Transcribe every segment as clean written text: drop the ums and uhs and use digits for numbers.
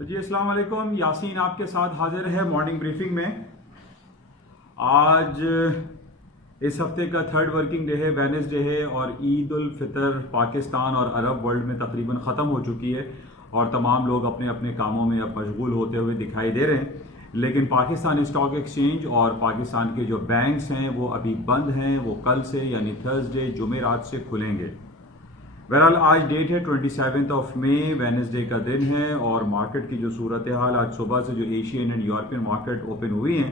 जी अस्सलाम वालेकुम। यासीन आपके साथ हाजिर है मॉर्निंग ब्रीफिंग में। आज इस हफ्ते का थर्ड वर्किंग डे है, वेडनेसडे है और ईद उल फितर पाकिस्तान और अरब वर्ल्ड में तकरीबन ख़त्म हो चुकी है और तमाम लोग अपने अपने कामों में अब मशगूल होते हुए दिखाई दे रहे हैं। लेकिन पाकिस्तान स्टॉक एक्सचेंज और पाकिस्तान के जो बैंक्स हैं वो अभी बंद हैं। वो कल से यानी थर्सडे जुमेरात से खुलेंगे। बहरहाल आज डेट है 27 मई, वेडनेसडे का दिन है और मार्केट की जो सूरत हाल आज सुबह से जो Asian and European market open हुई हैं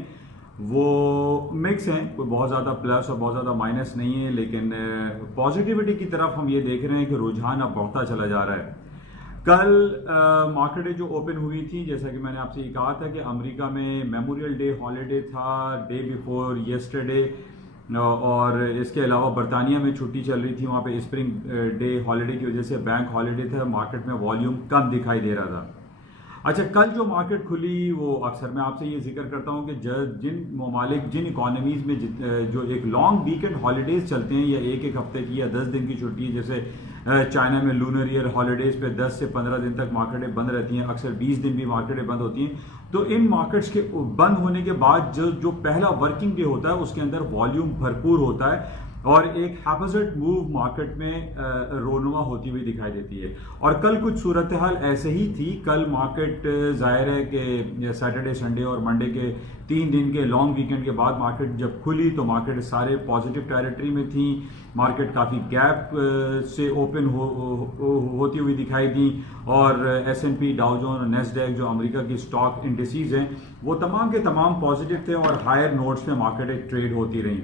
वो मिक्स हैं। कोई बहुत ज़्यादा प्लस और बहुत ज़्यादा माइनस नहीं है, लेकिन पॉजिटिविटी की तरफ हम ये देख रहे हैं कि रुझान अब बढ़ता चला जा रहा है। कल मार्केट जो ओपन हुई थी, जैसा कि मैंने आपसे ये कहा था कि अमेरिका में मेमोरियल डे हॉलीडे था डे बिफोर येस्टरडे, और इसके अलावा बरतानिया में छुट्टी चल रही थी, वहाँ पे स्प्रिंग डे हॉलीडे की वजह से बैंक हॉलीडे था, मार्केट में वॉल्यूम कम दिखाई दे रहा था। अच्छा, कल जो मार्केट खुली वो अक्सर मैं आपसे ये जिक्र करता हूँ कि जिन ममालिक जिन इकोनॉमीज़ में जो एक लॉन्ग वीकेंड हॉलीडेज चलते हैं या एक हफ्ते की या 10 दिन की छुट्टी, जैसे चाइना में लूनर ईयर हॉलीडेज पे 10 से 15 दिन तक मार्केटें बंद रहती हैं, अक्सर 20 दिन भी मार्केटें बंद होती हैं। तो इन मार्केट्स के बंद होने के बाद जो पहला वर्किंग डे होता है उसके अंदर वॉल्यूम भरपूर होता है और एक हैपोजिट मूव मार्केट में रोनुमा होती हुई दिखाई देती है। और कल कुछ सूरत हाल ऐसे ही थी। कल मार्केट जाहिर है कि सैटरडे संडे और मंडे के 3 दिन के लॉन्ग वीकेंड के बाद मार्केट जब खुली तो मार्केट सारे पॉजिटिव टेरिटरी में थी। मार्केट काफ़ी गैप से ओपन होती हुई दिखाई दी और S&P, डाउ जोन्स और नैस्डैक जो अमेरिका की स्टॉक इंडिसेस हैं वो तमाम के तमाम पॉजिटिव थे और हायर नोट्स पे मार्केट ट्रेड होती रही।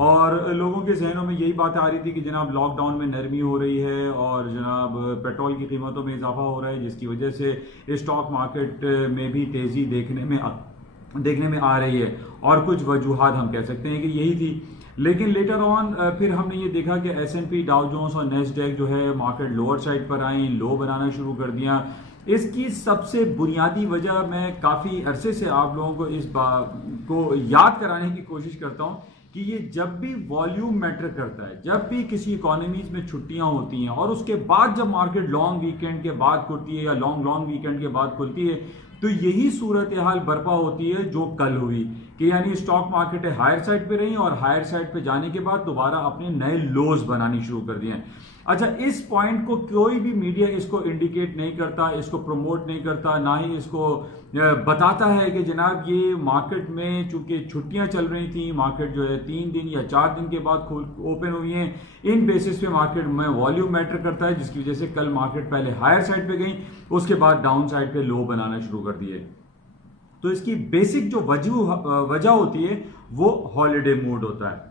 और लोगों के जहनों में यही बात आ रही थी कि जनाब लॉकडाउन में नरमी हो रही है और जनाब पेट्रोल की कीमतों में इजाफा हो रहा है, जिसकी वजह से स्टॉक मार्केट में भी तेज़ी देखने में आ रही है। और कुछ वजूहात हम कह सकते हैं कि यही थी। लेकिन लेटर ऑन फिर हमने ये देखा कि S&P, डाउ जोन्स और नैस्डैक जो है मार्केट लोअर साइड पर आई, लो बनाना शुरू कर दिया। इसकी सबसे बुनियादी वजह मैं काफ़ी अरसे से आप लोगों को इस बात को याद कराने की कोशिश करता हूँ कि ये जब भी वॉल्यूम मैटर करता है, जब भी किसी इकोनॉमीज में छुट्टियां होती हैं और उसके बाद जब मार्केट लॉन्ग वीकेंड के बाद खुलती है या लॉन्ग वीकेंड के बाद खुलती है, तो यही सूरत हाल बर्पा होती है जो कल हुई कि यानी स्टॉक मार्केट हायर साइड पे रही और हायर साइड पे जाने के बाद दोबारा अपने नए लोज बनानी शुरू कर दिए। अच्छा, इस पॉइंट को कोई भी मीडिया इसको इंडिकेट नहीं करता, इसको प्रमोट नहीं करता, ना ही इसको बताता है कि जनाब ये मार्केट में चूंकि छुट्टियां चल रही थी, मार्केट जो है 3 दिन या 4 दिन के बाद ओपन हुई है, इन बेसिस पे मार्केट में वॉल्यूम मैटर करता है, जिसकी वजह से कल मार्केट पहले हायर साइड पे गई, उसके बाद डाउन साइड पे लो बनाना शुरू कर दिए। तो इसकी बेसिक जो वजह होती है वो हॉलीडे मूड होता है।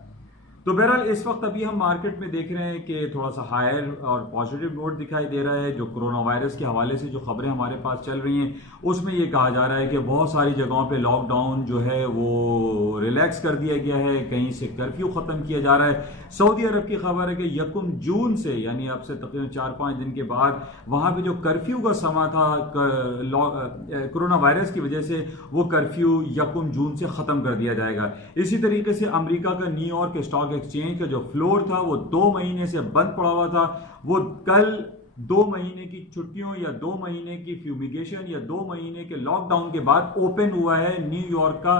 तो बहरहाल इस वक्त अभी हम मार्केट में देख रहे हैं कि थोड़ा सा हायर और पॉजिटिव नोट दिखाई दे रहा है। जो कोरोना वायरस के हवाले से जो खबरें हमारे पास चल रही हैं उसमें ये कहा जा रहा है कि बहुत सारी जगहों पे लॉकडाउन जो है वो रिलैक्स कर दिया गया है, कहीं से कर्फ्यू ख़त्म किया जा रहा है। सऊदी अरब की खबर है कि 1 जून से यानी अब से तकरीबन 4-5 दिन के बाद वहाँ पे जो कर्फ्यू का समा था कोरोना वायरस की वजह से वो कर्फ्यू 1 जून से ख़त्म कर दिया जाएगा। इसी तरीके से अमेरिका का न्यूयॉर्क स्टॉक एक्सचेंज का जो फ्लोर था वो 2 महीने से बंद पड़ा हुआ था, वो कल 2 महीने की छुट्टियों या 2 महीने की फ्यूमिगेशन या 2 महीने के लॉकडाउन के बाद ओपन हुआ है। न्यूयॉर्क का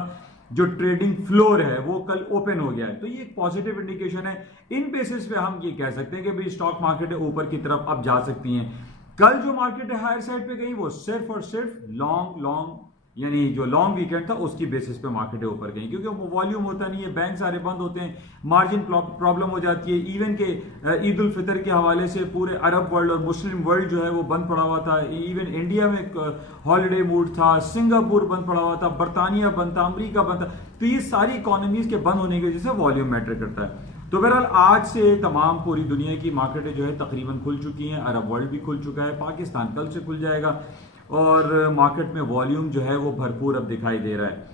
जो ट्रेडिंग फ्लोर है वो कल ओपन हो गया है, तो ये एक पॉजिटिव इंडिकेशन है। इन बेसिस पे हम ये कह सकते हैं कि भाई स्टॉक मार्केट ऊपर की तरफ अब जा सकती हैं। कल जो मार्केट हायर साइड पे गई वो सिर्फ और सिर्फ लॉन्ग यानी जो लॉन्ग वीकेंड था उसकी बेसिस पे मार्केट ऊपर गई, क्योंकि वो वॉल्यूम होता नहीं है, बैंक सारे बंद होते हैं, मार्जिन प्रॉब्लम हो जाती है। इवन के ईद उल फितर के हवाले से पूरे अरब वर्ल्ड और मुस्लिम वर्ल्ड जो है वो बंद पड़ा हुआ था। इवन इंडिया में हॉलीडे मूड था, सिंगापुर बंद पड़ा हुआ था, बरतानिया बंद था, अमरीका बंद था। तो ये सारी इकोनॉमीज के बंद होने की वजह से वॉल्यूम मैटर करता है। तो बहरहाल आज से तमाम पूरी दुनिया की मार्केटें जो है तकरीबन खुल चुकी हैं। अरब वर्ल्ड भी खुल चुका है, पाकिस्तान कल से खुल जाएगा और मार्केट में वॉल्यूम जो है वो भरपूर अब दिखाई दे रहा है।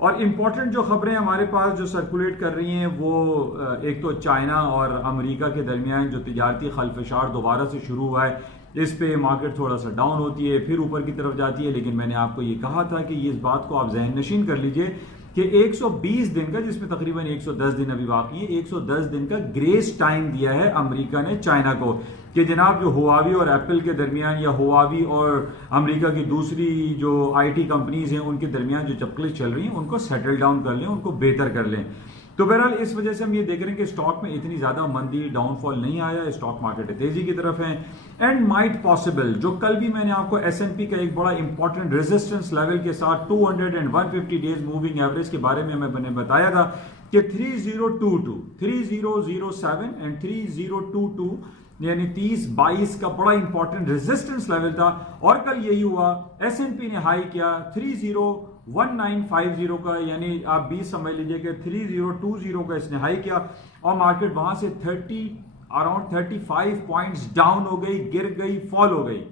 और इम्पॉर्टेंट जो खबरें हमारे पास जो सर्कुलेट कर रही हैं वो एक तो चाइना और अमेरिका के दरमियान जो तिजारती खलफशार दोबारा से शुरू हुआ है, इस पे मार्केट थोड़ा सा डाउन होती है फिर ऊपर की तरफ जाती है। लेकिन मैंने आपको ये कहा था कि ये इस बात को आप जहन नशीन कर लीजिए कि 120 दिन का, जिसमें तकरीबन 110 दिन अभी बाकी है, 110 दिन का ग्रेस टाइम दिया है अमेरिका ने चाइना को कि जनाब जो हुआवी और एप्पल के दरमियान या हुआवी और अमेरिका की दूसरी जो आईटी कंपनीज हैं उनके दरमियान जो चपकलें चल रही हैं उनको सेटल डाउन कर लें, उनको बेहतर कर लें। तो बहरहाल इस वजह से हम ये देख रहे हैं कि स्टॉक में इतनी ज्यादा मंदी डाउनफॉल नहीं आया, स्टॉक मार्केट तेजी की तरफ है। एंड माइट पॉसिबल, जो कल भी मैंने आपको एसएनपी का एक बड़ा इंपॉर्टेंट रेजिस्टेंस लेवल के साथ 200 एंड 150 डेज मूविंग एवरेज के बारे में मैंने बताया था कि 3022, 3007 एंड 3022 यानी 30-22 का बड़ा इंपॉर्टेंट रेजिस्टेंस लेवल था, और कल यही हुआ। एसएनपी ने हाई किया 301950 का, यानी आप 20 समझ लीजिए कि 3020 का इसने हाई किया, और मार्केट वहां से अराउंड 35 पॉइंट्स डाउन हो गई, गिर गई, फॉल हो गई।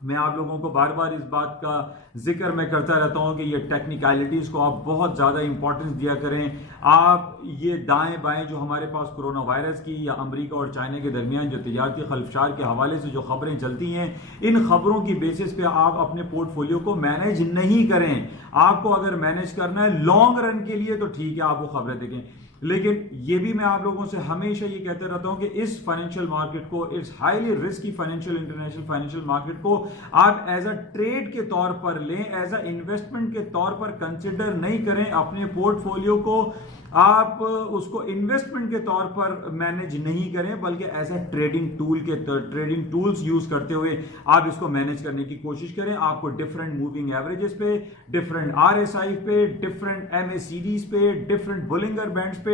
मैं आप लोगों को बार बार इस बात का जिक्र मैं करता रहता हूं कि ये टेक्निकलिटीज को आप बहुत ज्यादा इंपॉर्टेंस दिया करें। आप ये दाएं बाएं जो हमारे पास कोरोना वायरस की या अमेरिका और चाइना के दरमियान जो तिजारती खलफशार के हवाले से जो खबरें चलती हैं, इन खबरों की बेसिस पे आप अपने पोर्टफोलियो को मैनेज नहीं करें। आपको अगर मैनेज करना है लॉन्ग रन के लिए तो ठीक है, आप वो खबरें देखें, लेकिन ये भी मैं आप लोगों से हमेशा ये कहते रहता हूं कि इस फाइनेंशियल मार्केट को, इस highly risky financial international financial market को आप एज अ ट्रेड के तौर पर लें, एज अ इन्वेस्टमेंट के तौर पर कंसिडर नहीं करें। अपने पोर्टफोलियो को आप उसको इन्वेस्टमेंट के तौर पर मैनेज नहीं करें, बल्कि एज अ ट्रेडिंग टूल के ट्रेडिंग टूल्स यूज करते हुए आप इसको मैनेज करने की कोशिश करें। आपको डिफरेंट मूविंग एवरेजेस पे, डिफरेंट आरएसआई पे, डिफरेंट एमएसीडीज पे, डिफरेंट बुलिंगर बैंड्स पे,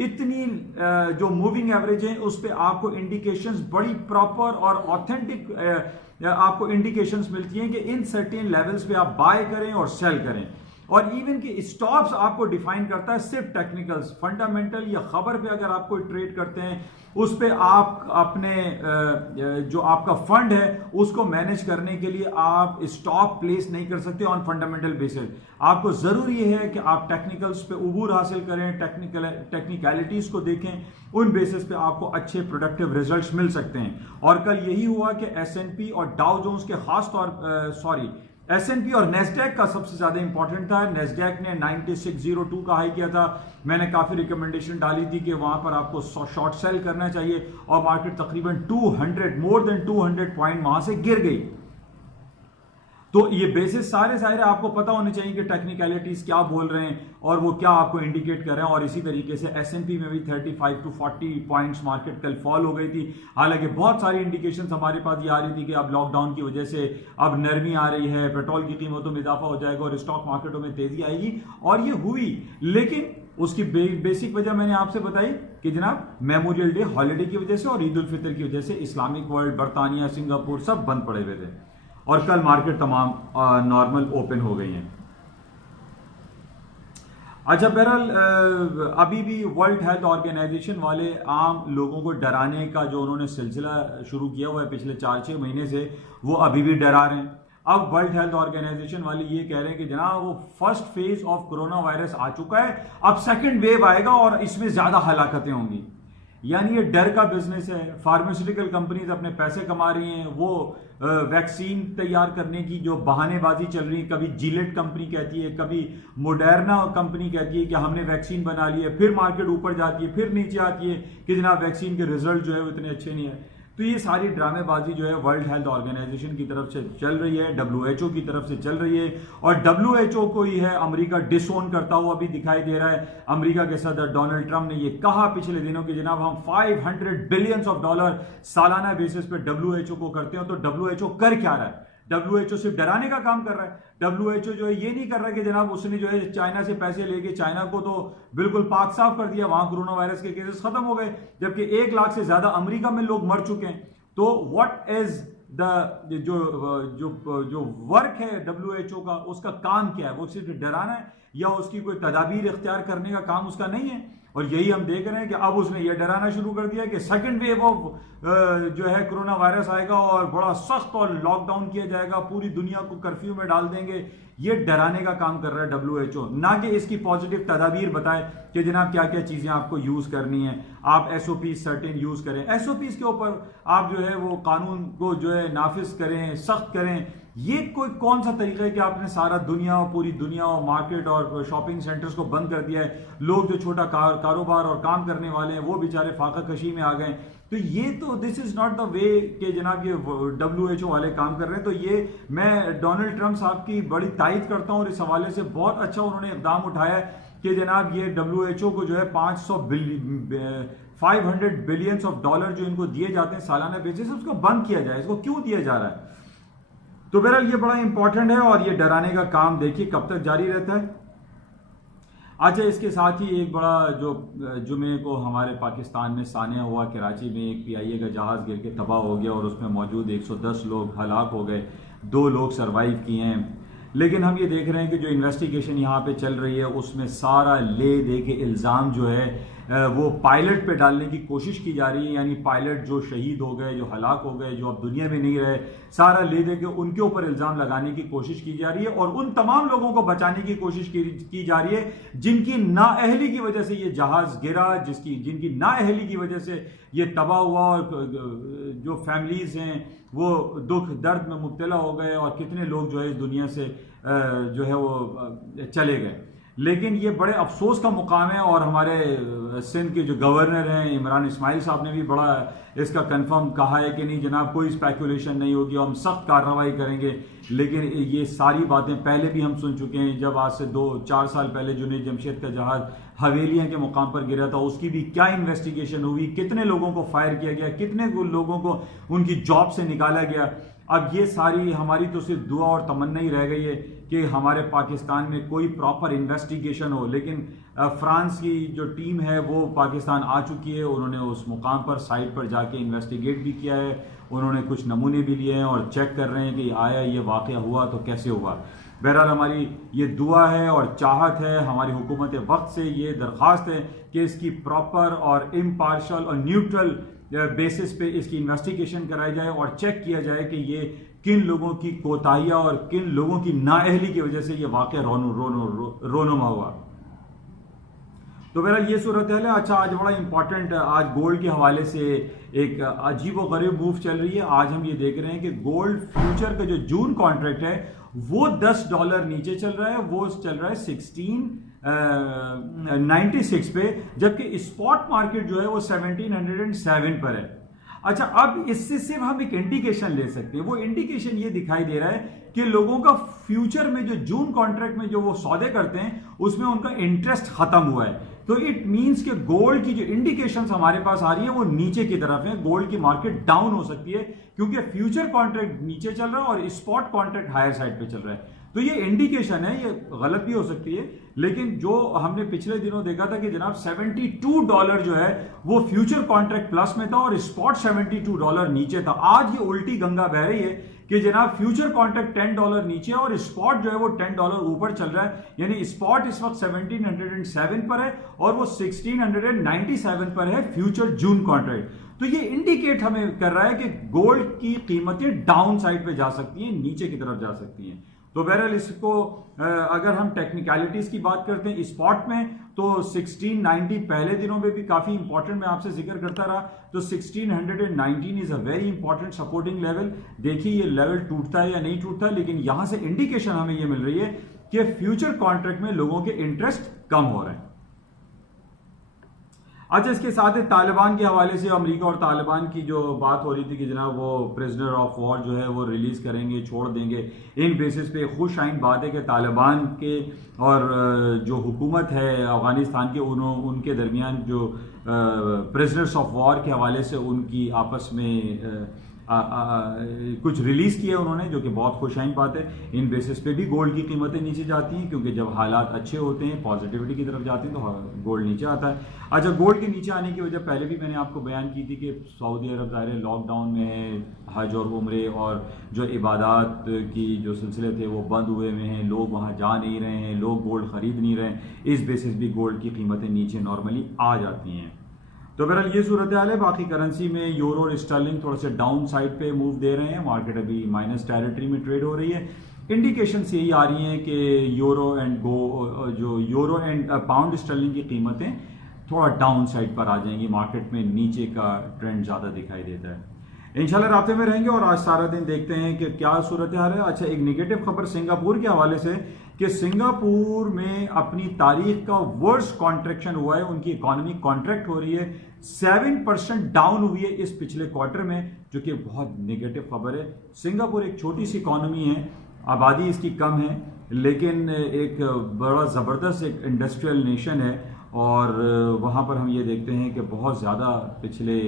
इतनी जो मूविंग एवरेज है उस पे आपको इंडिकेशंस बड़ी प्रॉपर और ऑथेंटिक आपको इंडिकेशंस मिलती हैं कि इन सर्टेन लेवल्स पे आप बाय करें और सेल करें। और इवन कि स्टॉप्स आपको डिफाइन करता है सिर्फ टेक्निकल्स, फंडामेंटल या खबर पे अगर आप कोई ट्रेड करते हैं उस पे आप अपने जो आपका फंड है उसको मैनेज करने के लिए आप स्टॉप प्लेस नहीं कर सकते ऑन फंडामेंटल बेसिस। आपको जरूरी है कि आप टेक्निकल्स पे उबूर हासिल करें, टेक्निकलिटीज को देखें, उन बेसिस पे आपको अच्छे प्रोडक्टिव रिजल्ट्स मिल सकते हैं। और कल यही हुआ कि एसएनपी और डाउ जोन्स के खास तौर एसएनपी और नेस्डैक का सबसे ज्यादा इंपॉर्टेंट था। नेस्डैक ने 9602 का हाई किया था। मैंने काफी रिकमेंडेशन डाली थी कि वहां पर आपको शॉर्ट सेल करना चाहिए, और मार्केट तकरीबन 200 मोर देन 200 पॉइंट वहां से गिर गई। तो ये बेसिस सारे आपको पता होने चाहिए कि टेक्निकलिटीज क्या बोल रहे हैं और वो क्या आपको इंडिकेट कर रहे हैं। और इसी तरीके से एसएनपी में भी 35 to 40 पॉइंट्स मार्केट कल फॉल हो गई थी। हालांकि बहुत सारी इंडिकेशंस हमारे पास ये आ रही थी कि अब लॉकडाउन की वजह से अब नरमी आ रही है, पेट्रोल की कीमतों में इजाफा हो जाएगा और स्टॉक मार्केटों में तेजी आएगी, और ये हुई। लेकिन उसकी बेसिक वजह मैंने आपसे बताई कि जनाब मेमोरियल डे हॉलीडे की वजह से और ईद उल फितर की वजह से इस्लामिक वर्ल्ड, बर्तानिया, सिंगापुर सब बंद पड़े हुए थे, और कल मार्केट तमाम नॉर्मल ओपन हो गई हैं। अच्छा, बहरहाल अभी भी वर्ल्ड हेल्थ ऑर्गेनाइजेशन वाले आम लोगों को डराने का जो उन्होंने सिलसिला शुरू किया हुआ है पिछले 4-6 महीने से, वो अभी भी डरा रहे हैं। अब वर्ल्ड हेल्थ ऑर्गेनाइजेशन वाले ये कह रहे हैं कि जनाब वो first phase of coronavirus आ चुका है, अब सेकंड वेव आएगा और इसमें ज्यादा हलाकतें होंगी। यानी ये डर का बिजनेस है। फार्मास्यूटिकल कंपनीज अपने पैसे कमा रही हैं, वो वैक्सीन तैयार करने की जो बहानेबाजी चल रही है, कभी जिलेट कंपनी कहती है, कभी मोडर्ना कंपनी कहती है कि हमने वैक्सीन बना ली है, फिर मार्केट ऊपर जाती है, फिर नीचे आती है कि जनाब वैक्सीन के रिजल्ट जो है वो इतने अच्छे नहीं है। तो ये सारी ड्रामेबाजी जो है वर्ल्ड हेल्थ ऑर्गेनाइजेशन की तरफ से चल रही है, डब्ल्यूएचओ की तरफ से चल रही है, और डब्ल्यूएचओ को ही है अमेरिका डिसोन करता हुआ भी दिखाई दे रहा है। अमेरिका के सदर डोनाल्ड ट्रंप ने ये कहा पिछले दिनों कि जनाब हम $500 बिलियन सालाना बेसिस पे डब्ल्यूएचओ को करते हो। तो डब्ल्यूएचओ कर क्या रहा है? डब्ल्यूएचओ सिर्फ डराने का काम कर रहा है। डब्ल्यूएचओ जो है ये नहीं कर रहा कि जनाब उसने जो है चाइना से पैसे लेके चाइना को तो बिल्कुल पाक साफ कर दिया, वहां कोरोना वायरस के केसेस खत्म हो गए, जबकि 1 लाख से ज्यादा अमेरिका में लोग मर चुके हैं। तो व्हाट इज द जो वर्क है डब्ल्यूएचओ का, उसका काम क्या है? वो सिर्फ डराना है या उसकी कोई तदाबीर इख्तियार करने का काम उसका नहीं है? और यही हम देख रहे हैं कि अब उसने ये डराना शुरू कर दिया कि सेकंड वेव ऑफ जो है कोरोना वायरस आएगा और बड़ा सख्त और लॉकडाउन किया जाएगा, पूरी दुनिया को कर्फ्यू में डाल देंगे। ये डराने का काम कर रहा है डब्ल्यूएचओ, ना कि इसकी पॉजिटिव तदाबीर बताए कि जनाब क्या क्या चीजें आपको यूज करनी है, आप एसओपी सर्टेन यूज करें। एसओपी के ऊपर आप जो है वो कानून को जो है नाफिज करें, सख्त करें, ये कोई कौन सा तरीका है कि आपने सारा दुनिया और पूरी दुनिया और मार्केट और शॉपिंग सेंटर्स को बंद कर दिया है, लोग जो छोटा कारोबार और काम करने वाले हैं वो बेचारे फाका कशी में आ गए। तो ये तो this is not the way कि जनाब ये WHO वाले काम कर रहे हैं। तो ये मैं डोनाल्ड ट्रंप साहब की बड़ी तारीफ करता हूँ और इस हवाले से बहुत अच्छा उन्होंने इकदाम उठाया है कि जनाब ये WHO को जो है 500 बिलियंस ऑफ डॉलर जो इनको दिए जाते हैं सालाना बेसिस, उसको बंद किया जाए। इसको क्यों दिया जा रहा है? तो बहरहाल ये बड़ा इंपॉर्टेंट है और ये डराने का काम देखिए कब तक जारी रहता है। अच्छा, इसके साथ ही एक बड़ा जो जुमे को हमारे पाकिस्तान में सानिया हुआ, कराची में एक PIA का जहाज़ गिर के तबाह हो गया और उसमें मौजूद 110 लोग हलाक हो गए, 2 लोग सरवाइव किए हैं। लेकिन हम ये देख रहे हैं कि जो इन्वेस्टिगेशन यहाँ पे चल रही है उसमें सारा ले दे के इल्ज़ाम जो है वो पायलट पे डालने की कोशिश की जा रही है। यानी पायलट जो शहीद हो गए, जो हलाक हो गए, जो अब दुनिया में नहीं रहे, सारा ले दे के उनके ऊपर इल्ज़ाम लगाने की कोशिश की जा रही है और उन तमाम लोगों को बचाने की कोशिश की जा रही है जिनकी नाअहली की वजह से ये जहाज़ गिरा, जिनकी नाअहली की वजह से ये तबाह हुआ और जो फैमिलीज हैं वो दुख दर्द में मुब्तला हो गए और कितने लोग जो है इस दुनिया से जो है वो चले गए। लेकिन ये बड़े अफसोस का मुकाम है और हमारे सिंध के जो गवर्नर हैं इमरान इस्माइल साहब ने भी बड़ा इसका कंफर्म कहा है कि नहीं जनाब, कोई स्पेकुलेशन नहीं होगी, हम सख्त कार्रवाई करेंगे। लेकिन ये सारी बातें पहले भी हम सुन चुके हैं। जब आज से 2-4 साल पहले जुनैद जमशेद का जहाज हवेलियां के मुकाम पर गिरा था, उसकी भी क्या इन्वेस्टिगेशन हुई, कितने लोगों को फायर किया गया, कितने लोगों को उनकी जॉब से निकाला गया। अब ये सारी हमारी तो सिर्फ दुआ और तमन्ना ही रह गई है कि हमारे पाकिस्तान में कोई प्रॉपर इन्वेस्टिगेशन हो। लेकिन फ्रांस की जो टीम है वो पाकिस्तान आ चुकी है, उन्होंने उस मुकाम पर साइट पर जाके इन्वेस्टिगेट भी किया है, उन्होंने कुछ नमूने भी लिए हैं और चेक कर रहे हैं कि आया ये वाक़या हुआ तो कैसे हुआ। बहरहाल हमारी ये दुआ है और चाहत है, हमारी हुकूमत वक्त से ये दरख्वास्त है कि इसकी प्रॉपर और इम्पार्शल और न्यूट्रल बेसिस पे इसकी इन्वेस्टिगेशन कराई जाए और चेक किया जाए कि ये किन लोगों की कोताहियां और किन लोगों की नाअहली की वजह से ये वाक़या रोनुमा हुआ। तो बहरहाल ये सूरत है। अच्छा, आज बड़ा इंपॉर्टेंट, आज गोल्ड के हवाले से एक अजीब व गरीब मूव चल रही है। आज हम ये देख रहे हैं कि गोल्ड फ्यूचर का जो जून कॉन्ट्रैक्ट है वो $10 नीचे चल रहा है, वो चल रहा है 1696 पे, जबकि स्पॉट मार्केट जो है वो 1707 पर है। अच्छा, अब इससे सिर्फ हम एक इंडिकेशन ले सकते हैं। वो इंडिकेशन ये दिखाई दे रहा है कि लोगों का फ्यूचर में जो जून कॉन्ट्रैक्ट में जो वो सौदे करते हैं उसमें उनका इंटरेस्ट खत्म हुआ है। तो इट मींस कि गोल्ड की जो इंडिकेशंस हमारे पास आ रही है वो नीचे की तरफ है, गोल्ड की मार्केट डाउन हो सकती है क्योंकि फ्यूचर कॉन्ट्रैक्ट नीचे चल रहा है और स्पॉट कॉन्ट्रैक्ट हायर साइड पे चल रहा है। तो ये इंडिकेशन है, ये गलत भी हो सकती है, लेकिन जो हमने पिछले दिनों देखा था कि जनाब $72 जो है वो फ्यूचर कॉन्ट्रैक्ट प्लस में था और स्पॉट $72 नीचे था। आज ये उल्टी गंगा बह रही है कि जनाब फ्यूचर कॉन्ट्रैक्ट $10 नीचे और स्पॉट जो है वो $10 ऊपर चल रहा है। यानी स्पॉट इस वक्त 1707 पर है और वो 1697 पर है फ्यूचर जून कॉन्ट्रैक्ट। तो ये इंडिकेट हमें कर रहा है कि गोल्ड की कीमतें डाउन साइड पे जा सकती हैं, नीचे की तरफ जा सकती हैं। तो बहरहाल इसको अगर हम टेक्निकलिटीज की बात करते हैं स्पॉट में तो 1690 पहले दिनों में भी काफी इंपॉर्टेंट मैं आपसे जिक्र करता रहा। तो 1619 is a very important supporting level. देखिए ये लेवल टूटता है या नहीं टूटता, लेकिन यहां से इंडिकेशन हमें ये मिल रही है कि फ्यूचर कॉन्ट्रैक्ट में लोगों के इंटरेस्ट कम हो रहे हैं। अच्छा, इसके साथ ही तालिबान के हवाले से अमेरिका और तालिबान की जो बात हो रही थी कि जनाब वो प्रिजनर ऑफ वॉर जो है वो रिलीज करेंगे, छोड़ देंगे, इन बेसिस पे खुश आइन बात है कि तालिबान के और जो हुकूमत है अफगानिस्तान के उनके दरमियान जो प्रिजनर्स ऑफ वॉर के हवाले से उनकी आपस में कुछ रिलीज किया उन्होंने, जो कि बहुत खुशाइन बात है। इन बेसिस पे भी गोल्ड की कीमतें नीचे जाती हैं क्योंकि जब हालात अच्छे होते हैं, पॉजिटिविटी की तरफ जाते हैं तो गोल्ड नीचे आता है। अच्छा, गोल्ड के नीचे आने की वजह पहले भी मैंने आपको बयान की थी कि सऊदी अरब ज़ाहिर लॉकडाउन में है, हज और उम्रे और जो इबादत की जो सिलसिले थे वो बंद हुए हुए हैं, लोग वहाँ जा नहीं रहे हैं, लोग गोल्ड खरीद नहीं रहे हैं। इस बेसिस भी गोल्ड की कीमतें नीचे नॉर्मली आ जाती हैं। तो बहरहाल ये सूरत हाल है। बाकी करेंसी में यूरो और स्टर्लिंग थोड़ा सा डाउन साइड पे मूव दे रहे हैं, मार्केट अभी माइनस टेरिटरी में ट्रेड हो रही है। इंडिकेशंस यही आ रही हैं कि यूरो एंड पाउंड स्टर्लिंग की कीमतें थोड़ा डाउन साइड पर आ जाएंगी, मार्केट में नीचे का ट्रेंड ज़्यादा दिखाई देता है। इंशाल्लाह रास्ते में रहेंगे और आज सारा दिन देखते हैं कि क्या सूरत हाल है। अच्छा, एक निगेटिव खबर सिंगापुर के हवाले से कि सिंगापुर में अपनी तारीख का वर्स्ट कॉन्ट्रैक्शन हुआ है, उनकी इकोनॉमी कॉन्ट्रैक्ट हो रही है, 7% डाउन हुई है इस पिछले क्वार्टर में, जो कि बहुत निगेटिव खबर है। सिंगापुर एक छोटी सी इकोनॉमी है, आबादी इसकी कम है, लेकिन एक बड़ा ज़बरदस्त एक इंडस्ट्रियल नेशन है और वहाँ पर हम ये देखते हैं कि बहुत ज़्यादा पिछले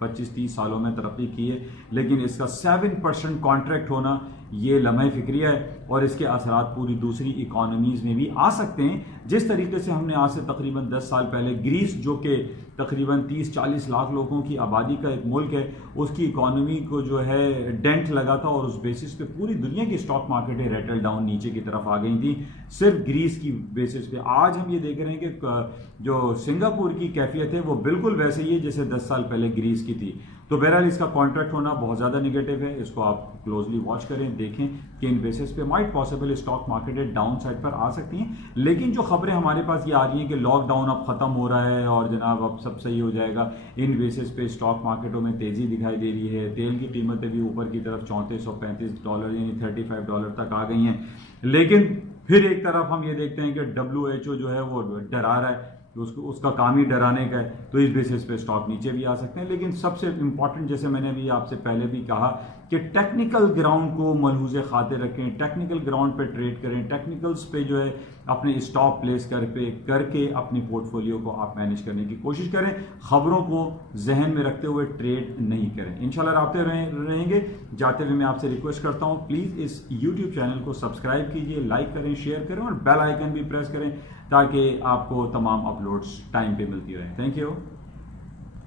25-30 सालों में तरक्की की है, लेकिन इसका 7% कॉन्ट्रैक्ट होना ये लम्हे फिक्रिया है और इसके असरात पूरी दूसरी इकोनॉमीज़ में भी आ सकते हैं। जिस तरीके से हमने आज से तकरीबन 10 साल पहले ग्रीस, जो कि तकरीबन 30-40 लाख लोगों की आबादी का एक मुल्क है, उसकी इकोनॉमी को जो है डेंट लगा था और उस बेसिस पे पूरी दुनिया की स्टॉक मार्केटें रेटल डाउन नीचे की तरफ आ गई थी, सिर्फ ग्रीस की बेसिस पे। आज हम ये देख रहे हैं कि जो सिंगापुर की कैफियत है वो बिल्कुल वैसे ही है जैसे 10 साल पहले ग्रीस की थी। तो बहरहाल इसका कॉन्ट्रैक्ट होना बहुत ज़्यादा निगेटिव है, इसको आप क्लोजली वॉच करें, देखें कि इन बेसिस पे might possible stock market down side पर आ सकती हैं। लेकिन जो खबरें हमारे पास ये आ रही हैं कि लॉकडाउन अब ख़त्म हो रहा है और जनाब अब सब सही हो जाएगा, इन बेसिस पे स्टॉक मार्केटों में तेज़ी दिखाई दे रही है। तेल की कीमतें भी ऊपर की तरफ $3435 यानी $35 तक आ गई हैं। लेकिन फिर एक तरफ हम ये देखते हैं कि WHO जो है वो डरा रहा है, तो उसका काम ही डराने का है, तो इस बेसिस पे स्टॉक नीचे भी आ सकते हैं। लेकिन सबसे इंपॉर्टेंट, जैसे मैंने भी आपसे पहले भी कहा कि टेक्निकल ग्राउंड को मलहूज़े खाते रखें, टेक्निकल ग्राउंड पे ट्रेड करें, टेक्निकल्स पे जो है अपने स्टॉप प्लेस करके अपनी पोर्टफोलियो को आप मैनेज करने की कोशिश करें, खबरों को जहन में रखते हुए ट्रेड नहीं करें। इंशाल्लाह राब्ते रहेंगे। जाते हुए मैं आपसे रिक्वेस्ट करता हूं, प्लीज़ इस यूट्यूब चैनल को सब्सक्राइब कीजिए, लाइक करें, शेयर करें और बेल आइकन भी प्रेस करें ताकि आपको तमाम अपलोड्स टाइम पे मिलती रहें। Thank you.